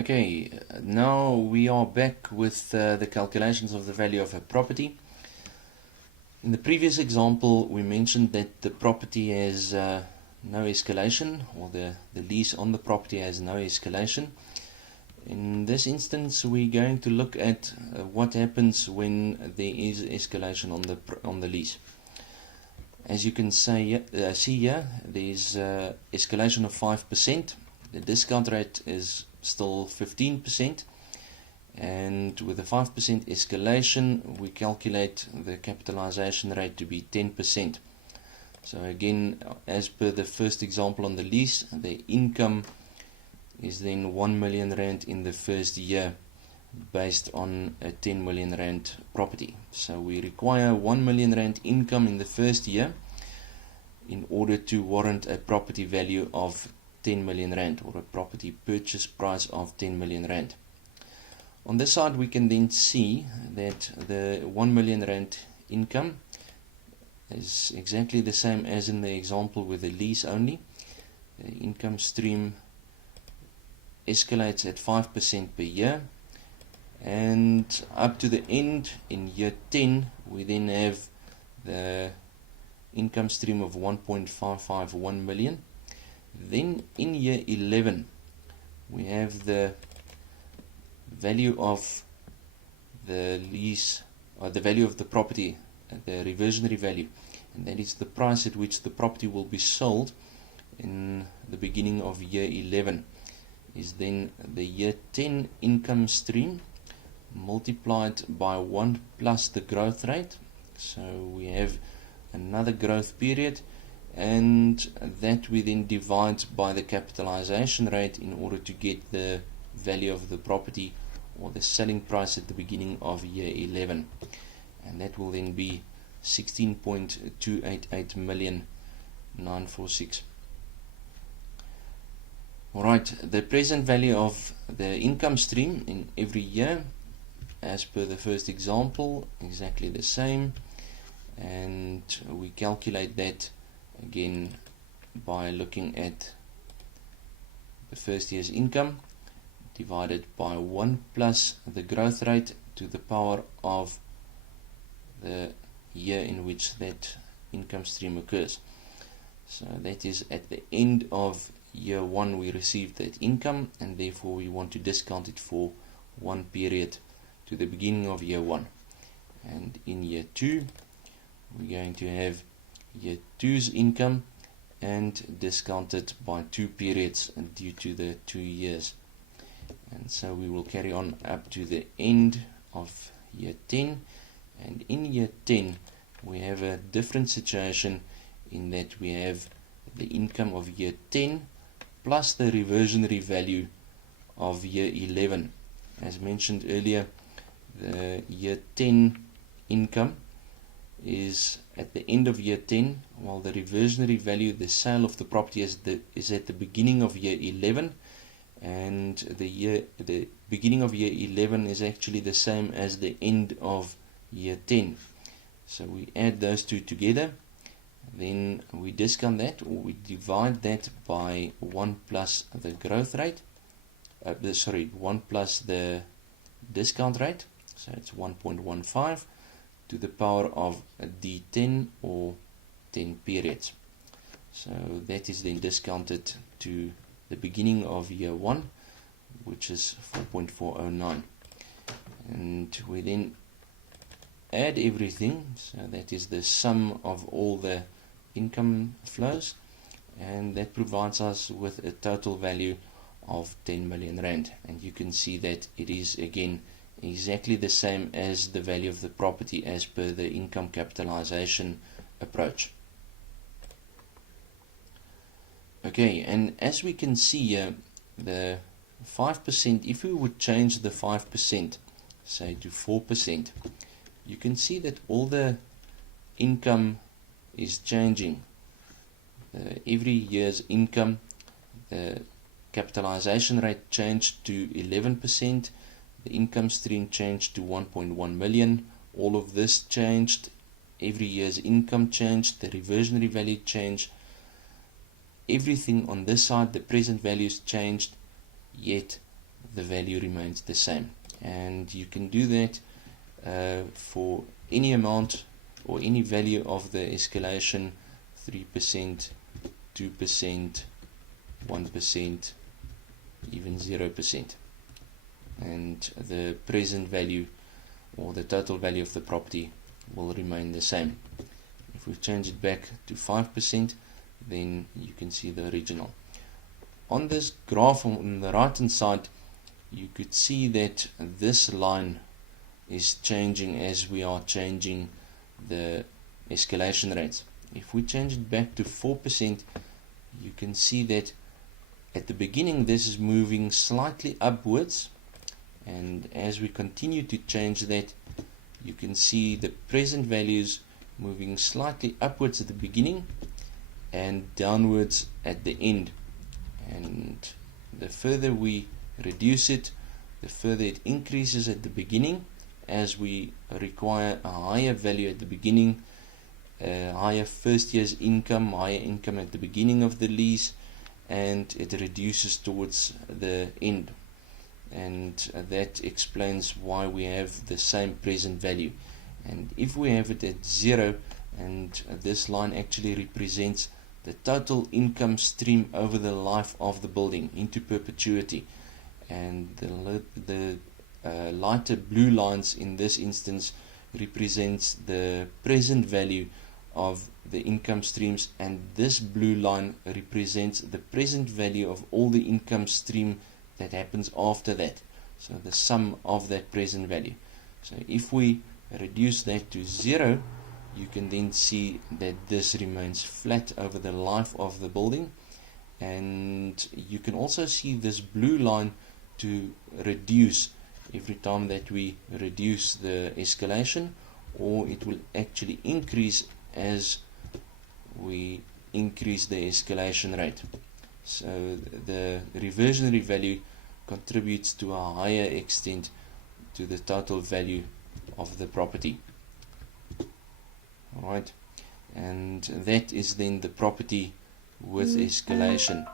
Okay, now we are back with the calculations of the value of a property. In the previous example, we mentioned that the property has no escalation, or the lease on the property has no escalation. In this instance, we're going to look at what happens when there is escalation on the lease. As you can see here, there's escalation of 5%. The discount rate is still 15%, and with a 5% escalation we calculate the capitalization rate to be 10%. So again, as per the first example on the lease, the income is then 1 million rand in the first year based on a 10 million rand property. So we require 1 million rand income in the first year in order to warrant a property value of 10 million rand, or a property purchase price of 10 million rand. On this side we can then see that the 1 million rand income is exactly the same as in the example with the lease only. The income stream escalates at 5% per year, and up to the end in year 10 we then have the income stream of 1.551 million. Then in year 11 we have the value of the lease, or the value of the property, the reversionary value, and that is the price at which the property will be sold in the beginning of year 11, is then the year 10 income stream multiplied by 1 plus the growth rate. So we have another growth period, and that we then divide by the capitalization rate in order to get the value of the property, or the selling price at the beginning of year 11, and that will then be 16.288 million 946. Alright, the present value of the income stream in every year, as per the first example, exactly the same, and we calculate that again by looking at the first year's income divided by 1 plus the growth rate to the power of the year in which that income stream occurs. So that is at the end of year 1 we received that income, and therefore we want to discount it for one period to the beginning of year 1. And in year 2 we're going to have year 2's income and discount it by 2 periods due to the 2 years. And so we will carry on up to the end of year 10, and in year 10 we have a different situation in that we have the income of year 10 plus the reversionary value of year 11. As mentioned earlier, the year 10 income is at the end of year 10, while the reversionary value, the sale of the property, is at the beginning of year 11, and the beginning of year 11 is actually the same as the end of year 10. So we add those two together, then we discount that, or we divide that by 1 plus the growth rate, 1 plus the discount rate, so it's 1.15 to the power of D10, or 10 periods. So that is then discounted to the beginning of year 1, which is 4.409, and we then add everything, so that is the sum of all the income flows, and that provides us with a total value of 10 million rand. And you can see that it is again exactly the same as the value of the property as per the income capitalization approach. Okay, and as we can see here, the 5%, if we would change the 5%, say to 4%, you can see that all the income is changing. Every year's income, the capitalization rate changed to 11%, the income stream changed to 1.1 million, all of this changed, every year's income changed, the reversionary value changed, everything on this side, the present values changed, yet the value remains the same. And you can do that for any amount or any value of the escalation: 3%, 2%, 1%, even 0%. And the present value or the total value of the property will remain the same. If we change it back to 5%, then you can see the original. On this graph on the right hand side, you could see that this line is changing as we are changing the escalation rates. If we change it back to 4%, you can see that at the beginning this is moving slightly upwards, and as we continue to change that, you can see the present values moving slightly upwards at the beginning and downwards at the end. And the further we reduce it, the further it increases at the beginning, as we require a higher value at the beginning, higher first year's income, higher income at the beginning of the lease, and it reduces towards the end. And that explains why we have the same present value. And if we have it at 0, and this line actually represents the total income stream over the life of the building into perpetuity, and the lighter blue lines in this instance represents the present value of the income streams, and this blue line represents the present value of all the income stream that happens after that, so the sum of that present value. So if we reduce that to 0, you can then see that this remains flat over the life of the building. And you can also see this blue line to reduce every time that we reduce the escalation, or it will actually increase as we increase the escalation rate. So the reversionary value contributes to a higher extent to the total value of the property. Alright, and that is then the property with escalation.